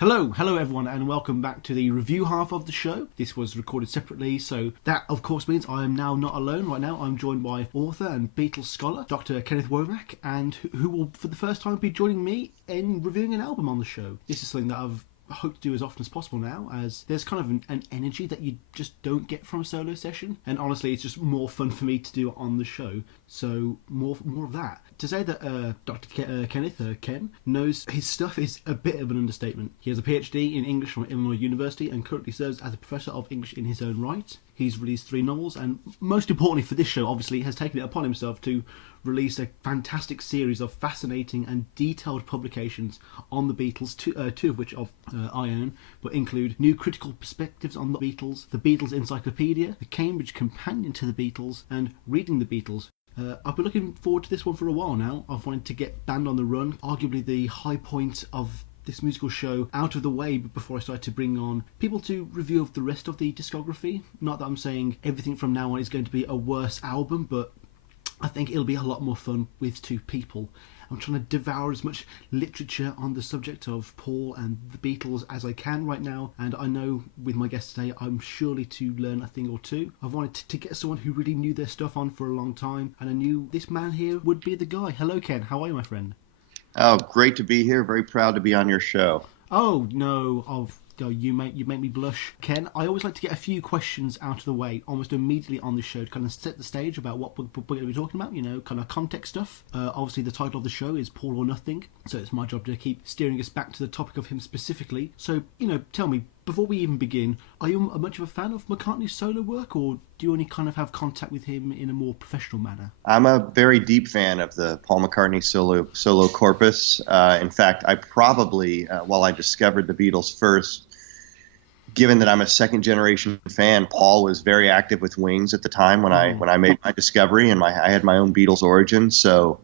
Hello everyone, and welcome back to the review half of the show. This was recorded separately, so that of course means I am now not alone. Right now I'm joined by author and Beatles scholar, Dr. Kenneth Womack, and who will for the first time be joining me in reviewing an album on the show. This is something that I've hope to do as often as possible now, as there's kind of an energy that you just don't get from a solo session, and honestly it's just more fun for me to do it on the show, so more of that. To say that Ken knows his stuff is a bit of an understatement. He has a PhD in English from Illinois University and currently serves as a professor of English in his own right. He's released 3 novels, and most importantly for this show, obviously, has taken it upon himself to release a fantastic series of fascinating and detailed publications on the Beatles, two of which I own, but include New Critical Perspectives on the Beatles Encyclopedia, the Cambridge Companion to the Beatles, and Reading the Beatles. I've been looking forward to this one for a while now. I've wanted to get Band on the Run, arguably the high point of this musical show, out of the way before I start to bring on people to review of the rest of the discography. Not that I'm saying everything from now on is going to be a worse album, but I think it'll be a lot more fun with 2 people. I'm trying to devour as much literature on the subject of Paul and the Beatles as I can right now, and I know with my guest today I'm surely to learn a thing or two. I've wanted to get someone who really knew their stuff on for a long time, and I knew this man here would be the guy. Hello Ken, how are you, my friend? Oh, great to be here. Very proud to be on your show. Oh no, you make me blush. Ken, I always like to get a few questions out of the way almost immediately on the show to kind of set the stage about what we're going to be talking about, kind of context stuff. Obviously the title of the show is Paul or Nothing, so it's my job to keep steering us back to the topic of him specifically. So, tell me, before we even begin, are you much of a fan of McCartney's solo work, or do you only kind of have contact with him in a more professional manner? I'm a very deep fan of the Paul McCartney solo corpus. In fact, I probably, while I discovered the Beatles first, given that I'm a second-generation fan, Paul was very active with Wings at the time when I made my discovery, and I had my own Beatles origin. So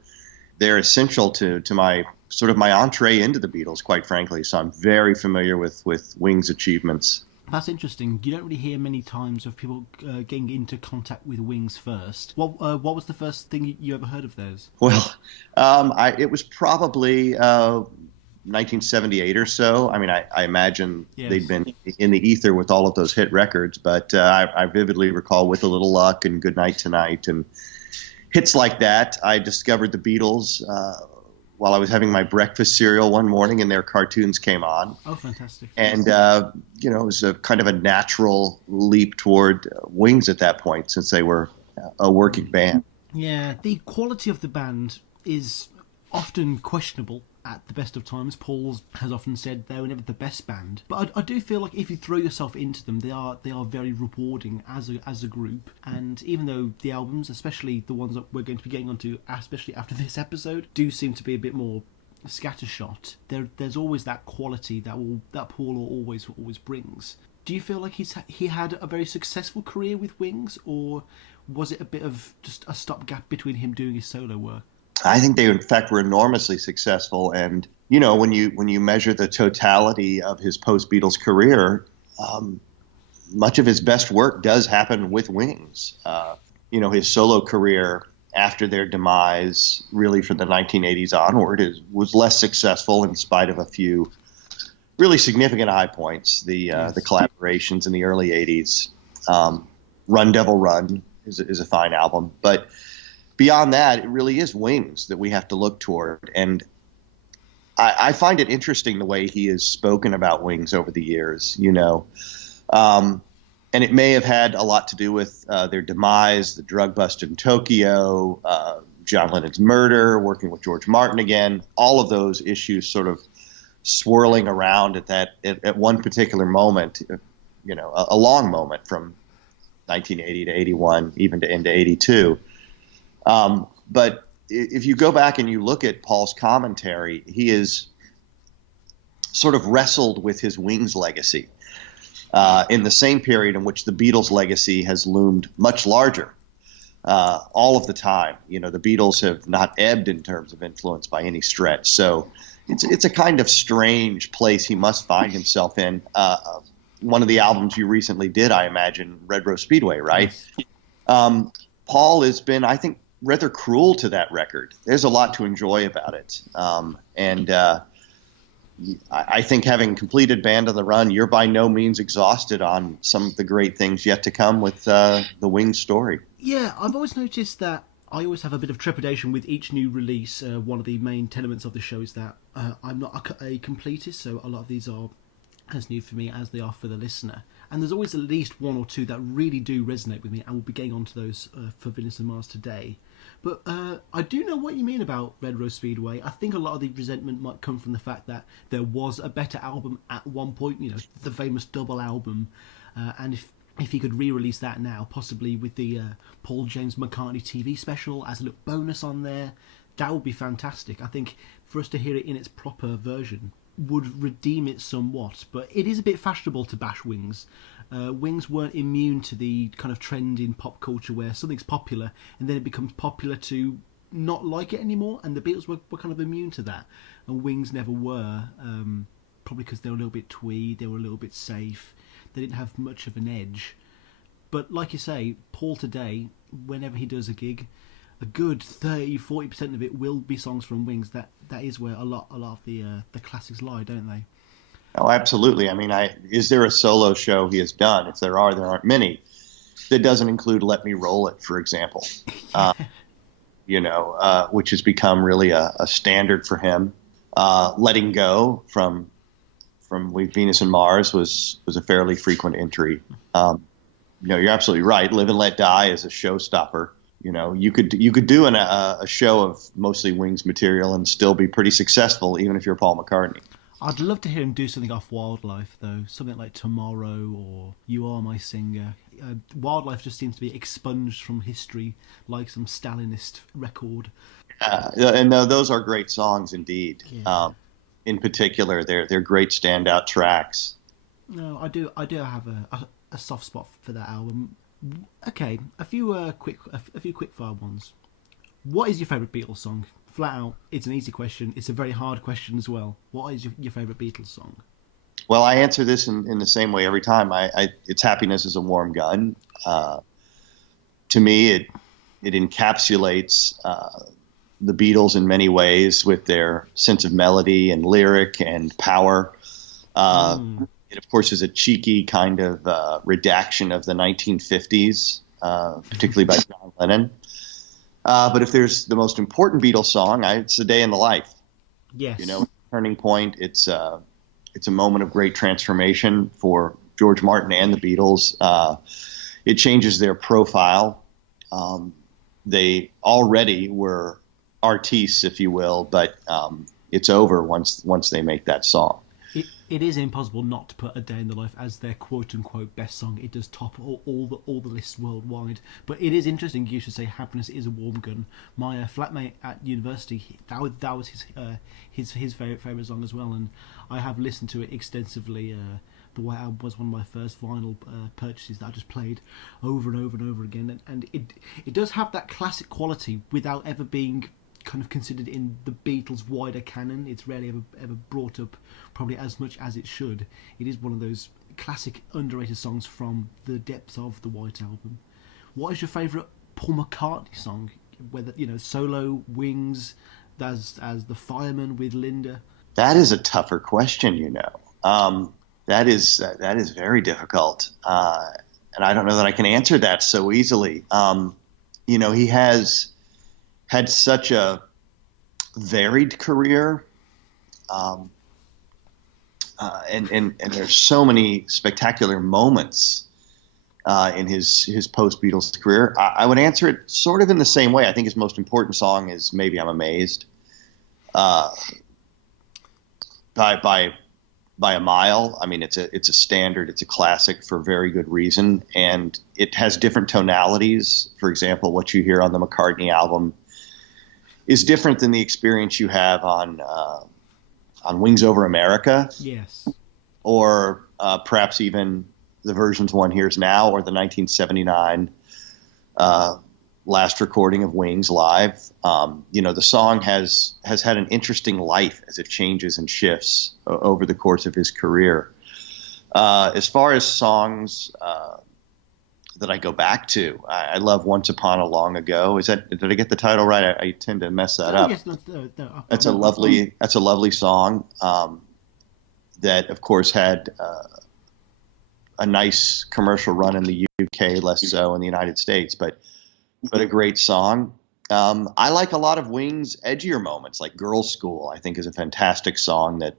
they're essential to my sort of my entree into the Beatles, quite frankly. So I'm very familiar with Wings' achievements. That's interesting. You don't really hear many times of people getting into contact with Wings first. What was the first thing you ever heard of theirs? Well, it was probably 1978 or so. I mean, I imagine yes. They'd been in the ether with all of those hit records, but I vividly recall With a Little Luck and Good Night Tonight and hits like that. I discovered the Beatles while I was having my breakfast cereal one morning, and their cartoons came on. Oh, fantastic. And, it was a kind of a natural leap toward Wings at that point, since they were a working band. Yeah, the quality of the band is often questionable. At the best of times, Paul has often said they were never the best band, but I do feel like if you throw yourself into them, they are very rewarding as a group. And even though the albums, especially the ones that we're going to be getting onto, especially after this episode, do seem to be a bit more scattershot, there's always that quality that Paul always brings. Do you feel like he had a very successful career with Wings, or was it a bit of just a stopgap between him doing his solo work? I think they, in fact, were enormously successful. And, when you measure the totality of his post-Beatles career, much of his best work does happen with Wings. His solo career after their demise, really from the 1980s onward, was less successful in spite of a few really significant high points. The collaborations in the early 80s. Run Devil Run is a fine album. But beyond that, it really is Wings that we have to look toward. And I find it interesting the way he has spoken about Wings over the years, and it may have had a lot to do with their demise, the drug bust in Tokyo, John Lennon's murder, working with George Martin again, all of those issues sort of swirling around at one particular moment, a long moment from 1980 to 81, even to into 82. But if you go back and you look at Paul's commentary, he is sort of wrestled with his Wings legacy in the same period in which the Beatles' legacy has loomed much larger all of the time. The Beatles have not ebbed in terms of influence by any stretch. So it's a kind of strange place he must find himself in. One of the albums you recently did, I imagine, Rose Speedway, right? Yes. Paul has been, I think, rather cruel to that record. There's a lot to enjoy about it. I think having completed Band on the Run, you're by no means exhausted on some of the great things yet to come with the Wings story. Yeah, I've always noticed that I always have a bit of trepidation with each new release. One of the main tenements of the show is that I'm not a completist, so a lot of these are as new for me as they are for the listener. And there's always at least one or two that really do resonate with me, and we'll be getting onto those for Venus and Mars today. But I do know what you mean about Red Rose Speedway. I think a lot of the resentment might come from the fact that there was a better album at one point, the famous double album. And if he could re-release that now, possibly with the Paul James McCartney TV special as a little bonus on there, that would be fantastic. I think for us to hear it in its proper version would redeem it somewhat, but it is a bit fashionable to bash Wings. Wings weren't immune to the kind of trend in pop culture where something's popular and then it becomes popular to not like it anymore, and the Beatles were kind of immune to that, and Wings never were, probably because they were a little bit twee, they were a little bit safe, they didn't have much of an edge. But like you say, Paul today, whenever he does a gig, a good 30-40% of it will be songs from Wings. That is where a lot of the classics lie, don't they? Oh, absolutely. I mean, is there a solo show he has done? If there aren't many, that doesn't include "Let Me Roll It," for example. Which has become really a standard for him. "Letting Go" from Venus and Mars was a fairly frequent entry. You're absolutely right. "Live and Let Die" is a showstopper. You could do a show of mostly Wings material and still be pretty successful, even if you're Paul McCartney. I'd love to hear him do something off Wildlife, though. Something like "Tomorrow" or "You Are My Singer." Wildlife just seems to be expunged from history like some Stalinist record. And those are great songs indeed. Yeah. In particular, they're great standout tracks. No, I do have a soft spot for that album. Okay, a few quick fire ones. What is your favourite Beatles song? Flat out, it's an easy question. It's a very hard question as well. What is your favourite Beatles song? Well, I answer this in the same way every time. It's "Happiness Is a Warm Gun." To me, it encapsulates the Beatles in many ways with their sense of melody and lyric and power. It, of course, is a cheeky kind of redaction of the 1950s, particularly by John Lennon. But if there's the most important Beatles song, it's "A Day in the Life." Yes. Turning point. It's a moment of great transformation for George Martin and the Beatles. It changes their profile. They already were artistes, if you will, but it's over once they make that song. It is impossible not to put "A Day in the Life" as their quote-unquote best song. It does top all the lists worldwide. But it is interesting you should say "Happiness Is a Warm Gun." My flatmate at university, that was his favourite song as well, and I have listened to it extensively. The White Album was one of my first vinyl purchases that I just played over and over and over again, and it does have that classic quality without ever being kind of considered in the Beatles' wider canon. It's rarely ever brought up probably as much as it should. It is one of those classic underrated songs from the depths of the White Album. What is your favourite Paul McCartney song? Whether solo, Wings, as the Fireman with Linda. That is a tougher question. That is very difficult, and I don't know that I can answer that so easily. He has had such a varied career, and there's so many spectacular moments in his post-Beatles career. I would answer it sort of in the same way. I think his most important song is "Maybe I'm Amazed," by a mile. I mean, it's a standard. It's a classic for very good reason, and it has different tonalities. For example, what you hear on the McCartney album is different than the experience you have on Wings Over America. Yes. Or perhaps even the versions one hears now, or the 1979 last recording of Wings live. The song has had an interesting life as it changes and shifts over the course of his career. As far as songs that I go back to, I love "Once Upon a Long Ago." Did I get the title right? I tend to mess that up. Yes, no. That's a lovely song. that of course had a nice commercial run in the UK, less so in the United States, but a great song. I like a lot of Wings' edgier moments, like "Girls' School." I think is a fantastic song that.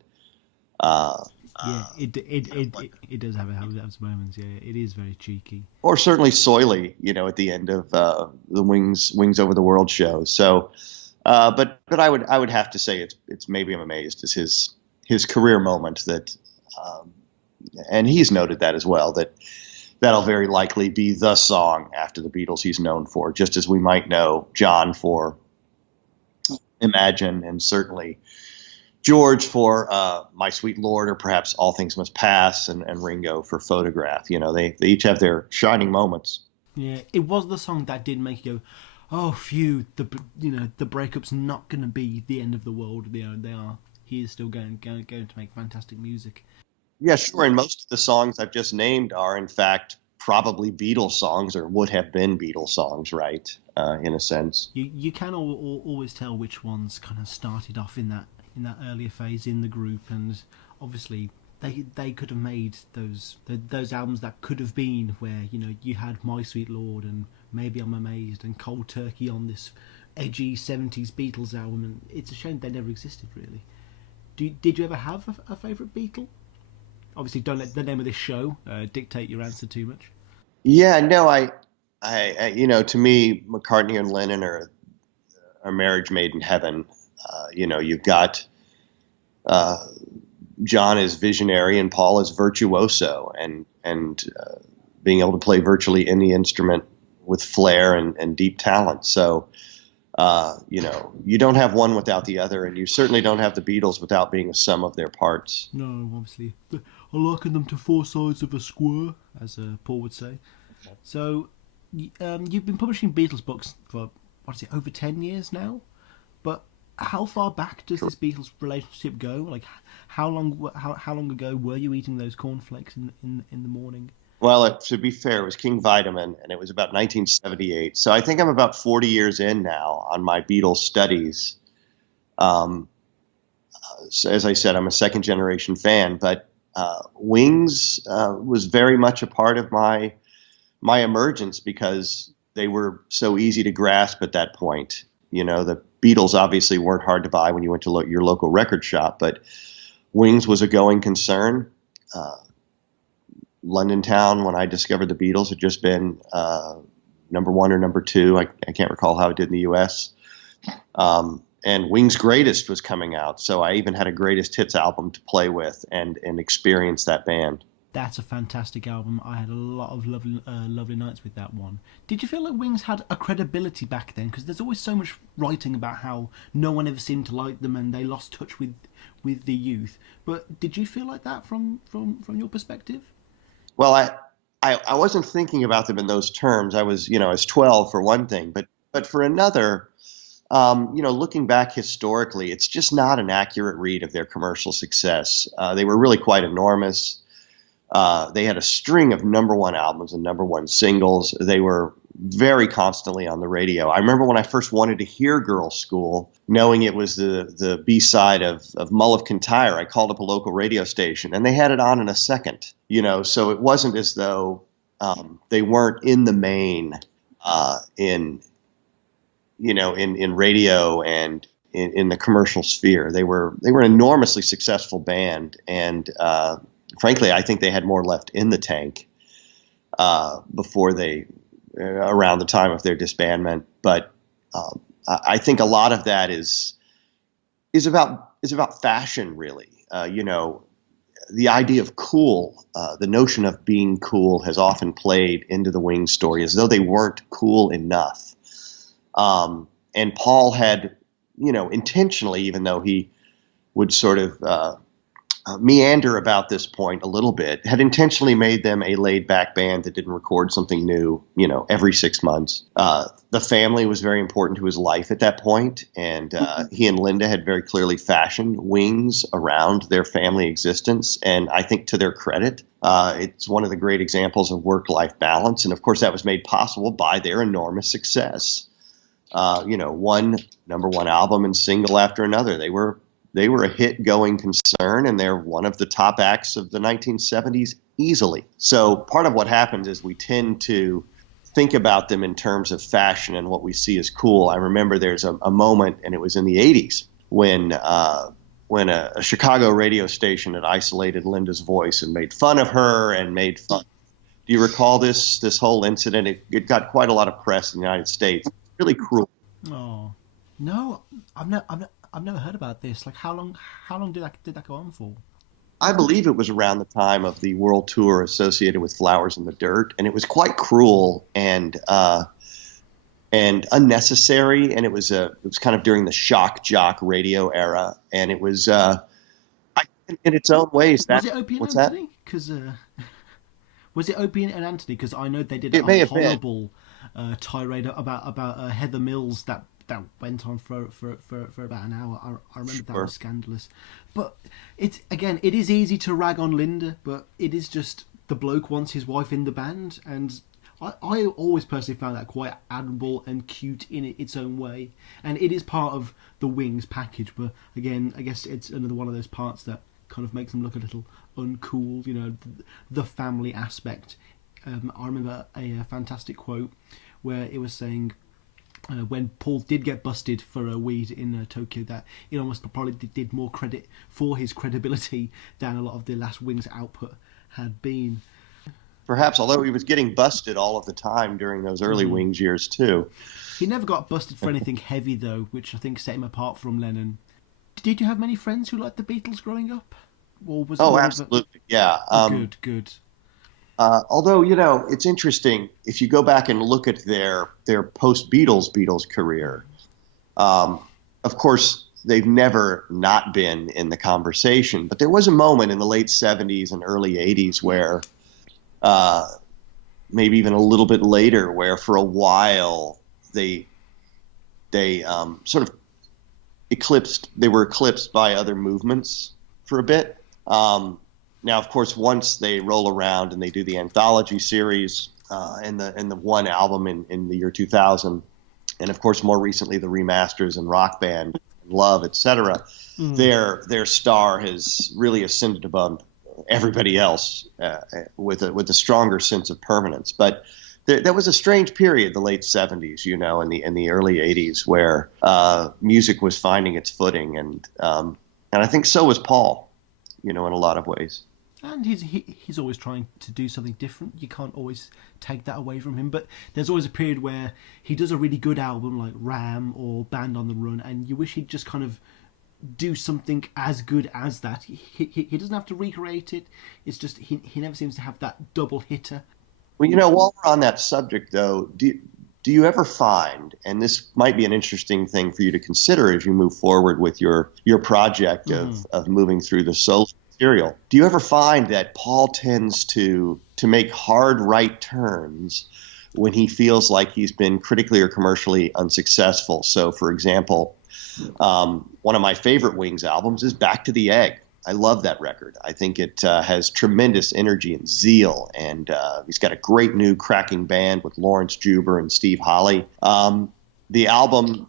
It does have those moments. Yeah, it is very cheeky. Or certainly "Soily," at the end of the Wings Over the World show. So, but I would have to say it's Maybe I'm Amazed is his career moment that, and he's noted that as well, that'll very likely be the song after the Beatles he's known for, just as we might know John for Imagine, and certainly George for My Sweet Lord, or perhaps All Things Must Pass, and Ringo for Photograph. They each have their shining moments. Yeah, it was the song that did make you go, oh, phew, the breakup's not going to be the end of the world. He is still going to make fantastic music. Yeah, sure. And most of the songs I've just named are, in fact, probably Beatles songs, or would have been Beatles songs, right? In a sense. You can always tell which ones kind of started off in that earlier phase in the group, and obviously they could have made those albums that could have been where you had My Sweet Lord and Maybe I'm Amazed and Cold Turkey on this edgy 70s Beatles album, and it's a shame they never existed, really. Did you ever have a favourite Beatle? Obviously, don't let the name of this show dictate your answer too much. Yeah, no, I to me, McCartney and Lennon are a marriage made in heaven. You've got John is visionary and Paul is virtuoso, and being able to play virtually any instrument with flair and deep talent. So, you don't have one without the other, and you certainly don't have the Beatles without being a sum of their parts. No, obviously. I liken them to four sides of a square, as Paul would say. So, you've been publishing Beatles books for, over 10 years now? But how far back does this Beatles relationship go? Like, how long ago were you eating those cornflakes in the morning? Well, to be fair, it was King Vitamin, and it was about 1978. So I think I'm about 40 years in now on my Beatles studies. So as I said, I'm a second-generation fan, but Wings was very much a part of my emergence because they were so easy to grasp at that point. The Beatles obviously weren't hard to buy when you went to your local record shop, but Wings was a going concern. London Town, when I discovered the Beatles, had just been number one or number two. I can't recall how it did in the U.S. And Wings' Greatest was coming out, so I even had a Greatest Hits album to play with and experience that band. That's a fantastic album. I had a lot of lovely nights with that one. Did you feel like Wings had a credibility back then? Because there's always so much writing about how no one ever seemed to like them and they lost touch with the youth. But did you feel like that from your perspective? Well, I wasn't thinking about them in those terms. I was 12 for one thing, but for another, looking back historically, it's just not an accurate read of their commercial success. They were really quite enormous. They had a string of number one albums and number one singles. They were very constantly on the radio. I remember when I first wanted to hear Girls' School, knowing it was the B-side of Mull of Kintyre, I called up a local radio station and they had it on in a second, so it wasn't as though they weren't in the main in radio and in the commercial sphere. They were an enormously successful band, and frankly, I think they had more left in the tank before around the time of their disbandment. But I think a lot of that is about fashion, really. The idea of cool, the notion of being cool has often played into the Wings story as though they weren't cool enough. And Paul had, intentionally, even though he would sort of meander about this point a little bit, had intentionally made them a laid-back band that didn't record something new, every 6 months. The family was very important to his life at that point, and he and Linda had very clearly fashioned Wings around their family existence, and I think to their credit, it's one of the great examples of work-life balance, and of course that was made possible by their enormous success. One number one album and single after another. They were They were a hit-going concern, and they're one of the top acts of the 1970s easily. So part of what happens is we tend to think about them in terms of fashion and what we see as cool. I remember there's a moment, and it was in the 80s, when a Chicago radio station had isolated Linda's voice and made fun of her and made fun. Do you recall this whole incident? It got quite a lot of press in the United States. Really cruel. Oh no, I've never heard about this. Like, how long did that go on for? I believe it was around the time of the world tour associated with Flowers in the Dirt, and it was quite cruel and unnecessary. And it was kind of during the shock jock radio era, and it was in its own ways. Was it Opie and Anthony? Because was it Opie and Anthony? Because I know they did a horrible tirade about Heather Mills that went on for about an hour. I remember that was scandalous. But it is easy to rag on Linda, but it is just the bloke wants his wife in the band, and I always personally found that quite admirable and cute in its own way. And it is part of the Wings package, but again, I guess it's another one of those parts that kind of makes them look a little uncool, you know, the family aspect. I remember a fantastic quote where it was saying, when Paul did get busted for a weed in Tokyo, that it almost probably did more credit for his credibility than a lot of the last Wings output had been. Perhaps, although he was getting busted all of the time during those early Wings years too. He never got busted for anything heavy though, which I think set him apart from Lennon. Did you have many friends who liked the Beatles growing up? Or was absolutely, yeah. Good. Although, you know, it's interesting if you go back and look at their post-Beatles career. Of course, they've never not been in the conversation, but there was a moment in the late 70s and early 80s where, maybe even a little bit later, where for a while they sort of were eclipsed by other movements for a bit. Now, of course, once they roll around and they do the anthology series and the one album in the year 2000, and of course more recently the remasters and Rock Band, Love, etc., their star has really ascended above everybody else with a stronger sense of permanence. But there was a strange period, the late 70s, you know, in the early 80s, where music was finding its footing, and I think so was Paul, you know, in a lot of ways. And he's always trying to do something different. You can't always take that away from him. But there's always a period where he does a really good album like Ram or Band on the Run, and you wish he'd just kind of do something as good as that. He doesn't have to recreate it. It's just he never seems to have that double hitter. Well, you know, while we're on that subject, though, do you ever find, and this might be an interesting thing for you to consider as you move forward with your project of moving through the solo material, do you ever find that Paul tends to make hard right turns when he feels like he's been critically or commercially unsuccessful? So, for example, one of my favorite Wings albums is Back to the Egg. I love that record. I think it has tremendous energy and zeal, and he's got a great new cracking band with Lawrence Juber and Steve Holley. The album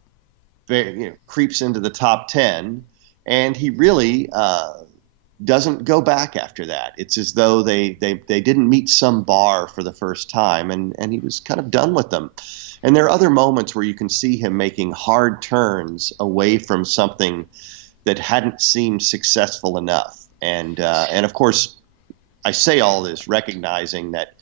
creeps into the top 10, and he really doesn't go back after that. It's as though they didn't meet some bar for the first time, and he was kind of done with them. And there are other moments where you can see him making hard turns away from something that hadn't seemed successful enough. And of course, I say all this recognizing that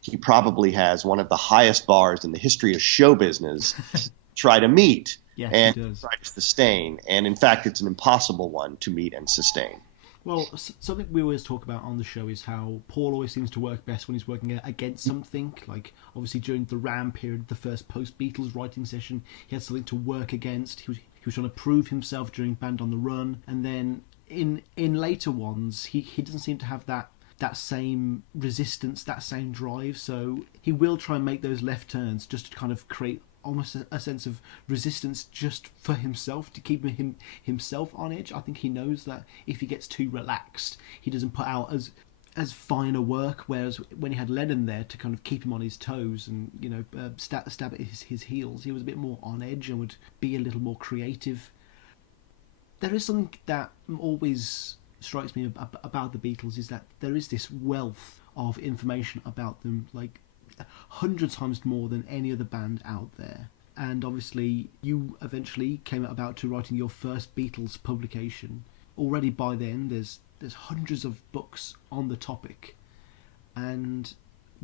he probably has one of the highest bars in the history of show business to try to meet and try to sustain. And in fact, it's an impossible one to meet and sustain. Well, something we always talk about on the show is how Paul always seems to work best when he's working against something. Like, obviously, during the Ram period, the first post-Beatles writing session, he had something to work against. He was trying to prove himself during Band on the Run. And then in later ones, he doesn't seem to have that same resistance, that same drive. So he will try and make those left turns just to kind of create almost a sense of resistance just for himself, to keep himself on edge. I think he knows that if he gets too relaxed, he doesn't put out as fine a work, whereas when he had Lennon there to kind of keep him on his toes and, you know, stab at his heels, he was a bit more on edge and would be a little more creative. There is something that always strikes me about the Beatles, is that there is this wealth of information about them, like 100 times more than any other band out there. And obviously you eventually came about to writing your first Beatles publication. Already by then there's hundreds of books on the topic. And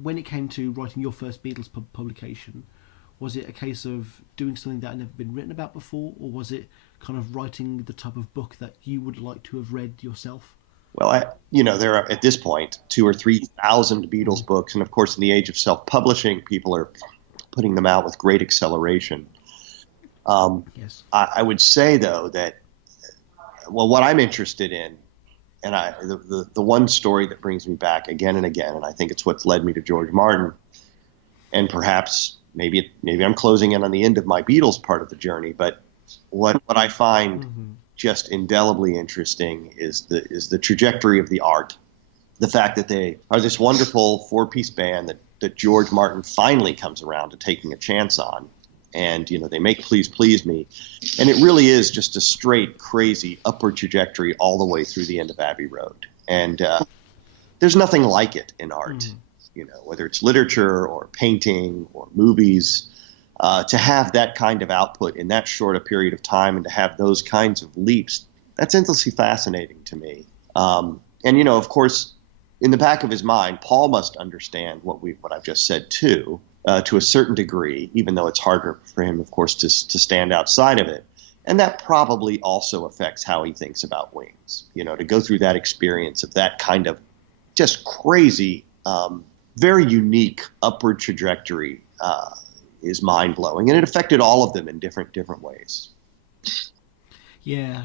when it came to writing your first Beatles publication, was it a case of doing something that had never been written about before, or was it kind of writing the type of book that you would like to have read yourself? Well, there are at this point 2,000 or 3,000 Beatles books, and of course, in the age of self-publishing, people are putting them out with great acceleration. Yes. I would say, though, that what I'm interested in, and the one story that brings me back again and again, and I think it's what's led me to George Martin, and perhaps maybe I'm closing in on the end of my Beatles part of the journey, but what I find just indelibly interesting is the trajectory of the art, the fact that they are this wonderful 4-piece band that George Martin finally comes around to taking a chance on. And, they make Please Please Me. And it really is just a straight, crazy upward trajectory all the way through the end of Abbey Road. And there's nothing like it in art, whether it's literature or painting or movies. To have that kind of output in that short a period of time and to have those kinds of leaps, that's endlessly fascinating to me. And, of course, in the back of his mind, Paul must understand what I've just said too, to a certain degree, even though it's harder for him, of course, to stand outside of it. And that probably also affects how he thinks about Wings, to go through that experience of that kind of just crazy, very unique upward trajectory is mind-blowing. And it affected all of them in different ways. Yeah,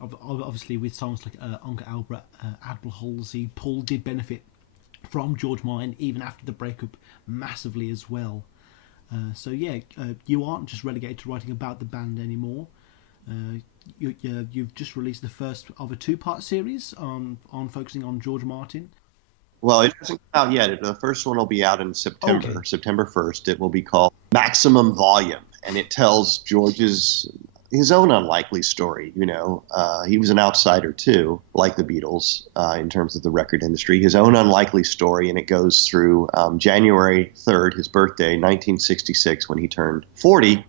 obviously with songs like Uncle Albert, Admiral Halsey, Paul did benefit from George Martin even after the breakup massively as well. So you aren't just relegated to writing about the band anymore. You've just released the first of a 2-part series on focusing on George Martin. Well, it hasn't come out yet. The first one will be out in September, okay. September 1st. It will be called Maximum Volume, and it tells George's his own unlikely story. He was an outsider too, like the Beatles, in terms of the record industry. His own unlikely story, and it goes through January 3rd, his birthday, 1966, when he turned 40.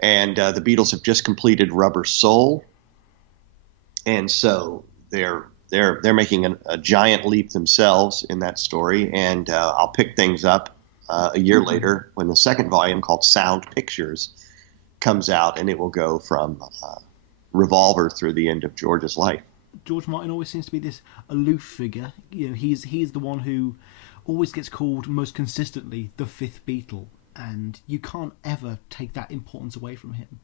And the Beatles have just completed Rubber Soul, and so they're making a giant leap themselves in that story. And I'll pick things up a year later when the second volume, called Sound Pictures, comes out, and it will go from Revolver through the end of George's life. George Martin always seems to be this aloof figure. He's the one who always gets called most consistently the fifth Beatle, and you can't ever take that importance away from him.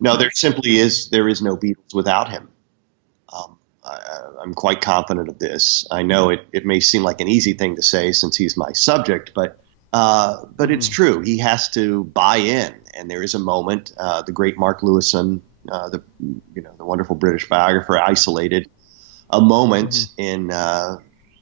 No, there is no Beatles without him. I'm quite confident of this. I know it may seem like an easy thing to say since he's my subject, but it's true. He has to buy in, and there is a moment. The great Mark Lewison, the wonderful British biographer, isolated a moment in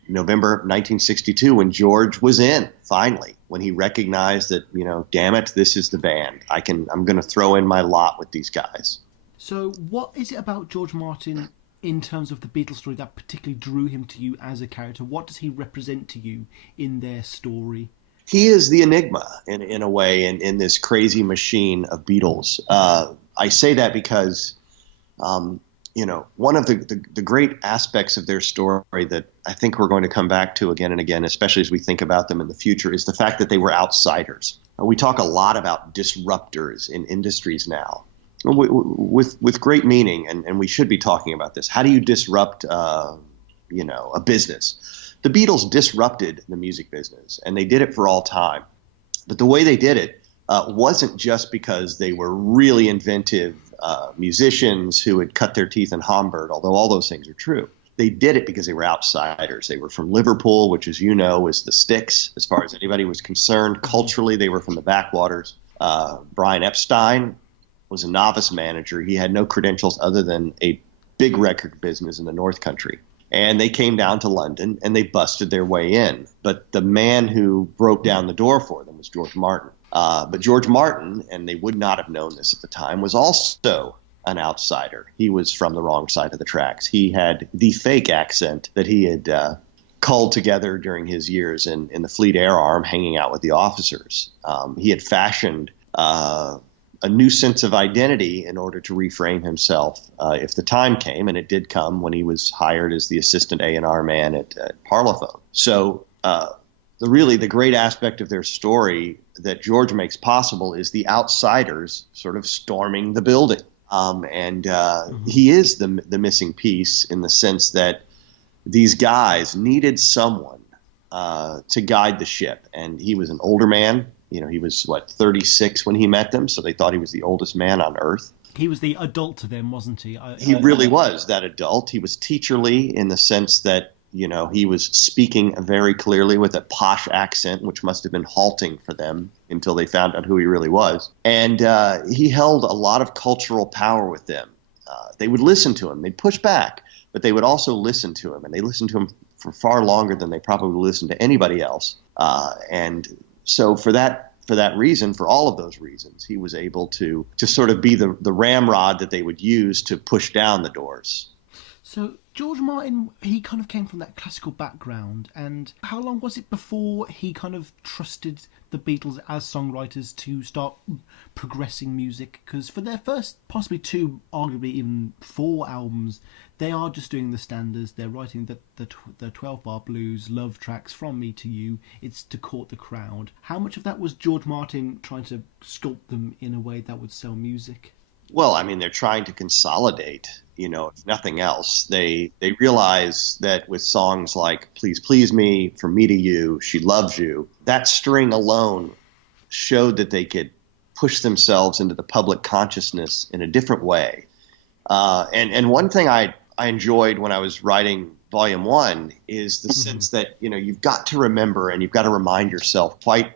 November 1962 when George was in finally, when he recognized that damn it, this is the band. I'm going to throw in my lot with these guys. So, what is it about George Martin in terms of the Beatles story that particularly drew him to you as a character? What does he represent to you in their story? He is the enigma in a way in this crazy machine of Beatles. I say that because, one of the great aspects of their story that I think we're going to come back to again and again, especially as we think about them in the future, is the fact that they were outsiders. We talk a lot about disruptors in industries now, with great meaning, and we should be talking about this. How do you disrupt, a business? The Beatles disrupted the music business, and they did it for all time. But the way they did it wasn't just because they were really inventive musicians who had cut their teeth in Hamburg, although all those things are true. They did it because they were outsiders. They were from Liverpool, which, as you know, was the sticks as far as anybody was concerned. Culturally, they were from the backwaters. Brian Epstein was a novice manager. He had no credentials other than a big record business in the North Country. And they came down to London, and they busted their way in. But the man who broke down the door for them was George Martin. But George Martin, and they would not have known this at the time, was also an outsider. He was from the wrong side of the tracks. He had the fake accent that he had culled together during his years in the Fleet Air Arm, hanging out with the officers. He had fashioned a new sense of identity in order to reframe himself if the time came, and it did come when he was hired as the assistant A&R man at Parlophone. So the great aspect of their story that George makes possible is the outsiders sort of storming the building. He is the missing piece in the sense that these guys needed someone to guide the ship. And he was an older man. He was, 36 when he met them, so they thought he was the oldest man on Earth. He was the adult to them, wasn't he? He really was that adult. He was teacherly in the sense that, he was speaking very clearly with a posh accent, which must have been halting for them until they found out who he really was. And he held a lot of cultural power with them. They would listen to him. They'd push back, but they would also listen to him. And they listened to him for far longer than they probably listened to anybody else. And so for that reason, for all of those reasons, he was able to sort of be the ramrod that they would use to push down the doors. So George Martin, he kind of came from that classical background, and how long was it before he kind of trusted the Beatles as songwriters to start progressing music? Because for their first possibly 2, arguably even 4 albums, they are just doing the standards. They're writing the 12-bar blues, love tracks, From Me to You. It's to court the crowd. How much of that was George Martin trying to sculpt them in a way that would sell music? Well, I mean, they're trying to consolidate, if nothing else. They realize that with songs like Please Please Me, From Me to You, She Loves You, that string alone showed that they could push themselves into the public consciousness in a different way. And one thing I enjoyed when I was writing Volume 1 is the sense that, you've got to remember and you've got to remind yourself quite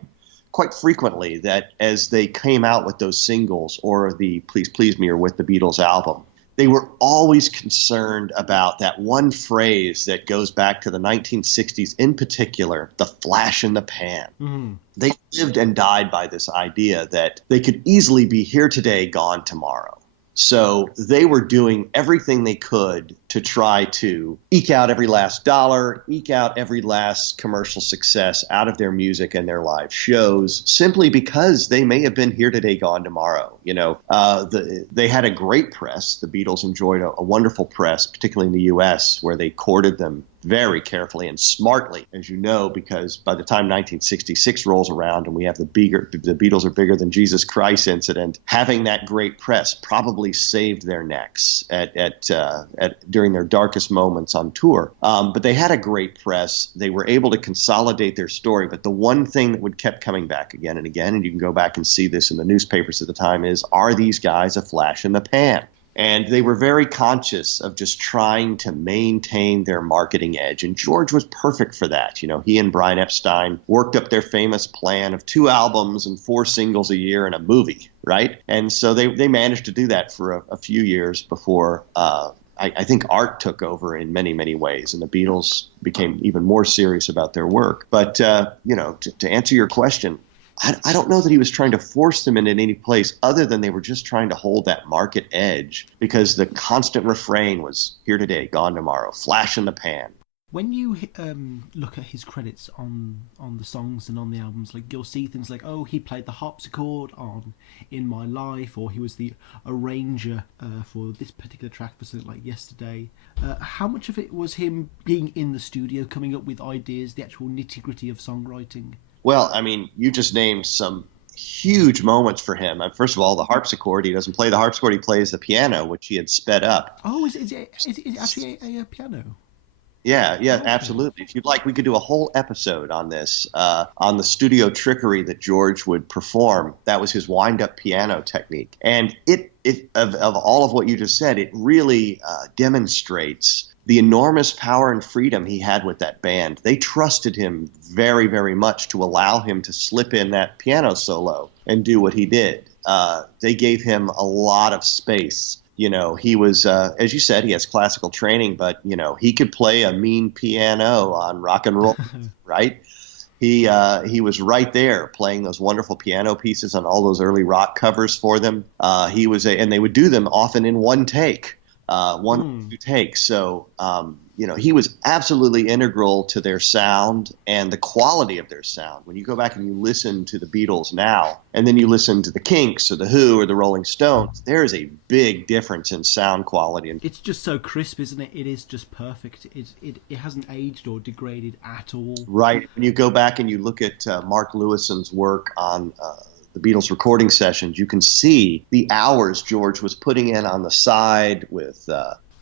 frequently that as they came out with those singles or the Please Please Me or with the Beatles album, they were always concerned about that one phrase that goes back to the 1960s, in particular, the flash in the pan. Mm-hmm. They lived and died by this idea that they could easily be here today, gone tomorrow. So they were doing everything they could to try to eke out every last dollar, eke out every last commercial success out of their music and their live shows, simply because they may have been here today, gone tomorrow. They had a great press. The Beatles enjoyed a wonderful press, particularly in the U.S., where they courted them very carefully and smartly, as you know, because by the time 1966 rolls around and we have the Beatles are bigger than Jesus Christ incident, having that great press probably saved their necks during their darkest moments on tour. But they had a great press. They were able to consolidate their story. But the one thing that would kept coming back again and again, and you can go back and see this in the newspapers at the time, is, are these guys a flash in the pan? And they were very conscious of just trying to maintain their marketing edge. And George was perfect for that. He and Brian Epstein worked up their famous plan of 2 albums and 4 singles a year and a movie, right? And so they managed to do that for a few years before I think art took over in many, many ways, and the Beatles became even more serious about their work. But, to answer your question, I don't know that he was trying to force them into any place other than they were just trying to hold that market edge, because the constant refrain was here today, gone tomorrow, flash in the pan. When you look at his credits on the songs and on the albums, like, you'll see things like, oh, he played the harpsichord on In My Life, or he was the arranger for this particular track for something like Yesterday. How much of it was him being in the studio, coming up with ideas, the actual nitty-gritty of songwriting? Well, I mean, you just named some huge moments for him. First of all, the harpsichord. He doesn't play the harpsichord. He plays the piano, which he had sped up. Oh, is it actually a piano? Yeah, absolutely. If you'd like, we could do a whole episode on this, on the studio trickery that George would perform. That was his wind-up piano technique. And of all of what you just said, it really demonstrates the enormous power and freedom he had with that band. They trusted him very, very much to allow him to slip in that piano solo and do what he did. They gave him a lot of space. He was, as you said, he has classical training, but, he could play a mean piano on Rock and Roll, right? He was right there playing those wonderful piano pieces on all those early rock covers for them. And they would do them often in one take, one or two takes. So he was absolutely integral to their sound and the quality of their sound. When you go back and you listen to the Beatles now, and then you listen to the Kinks or the Who or the Rolling Stones, there is a big difference in sound quality. It's just so crisp, isn't it? It is just perfect. It hasn't aged or degraded at all. Right. When you go back and you look at Mark Lewison's work on the Beatles recording sessions, you can see the hours George was putting in on the side with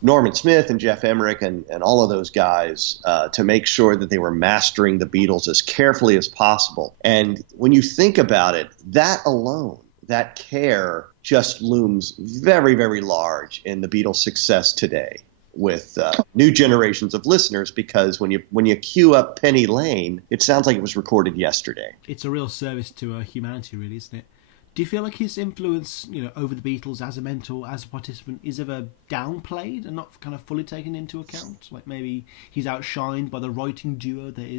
Norman Smith and Jeff Emmerich and all of those guys to make sure that they were mastering the Beatles as carefully as possible. And when you think about it, that alone, that care just looms very, very large in the Beatles' success today with new generations of listeners, because when you cue up Penny Lane, it sounds like it was recorded yesterday. It's a real service to humanity, really, isn't it? Do you feel like his influence, over the Beatles as a mentor, as a participant, is ever downplayed and not kind of fully taken into account? Like maybe he's outshined by the writing duo that is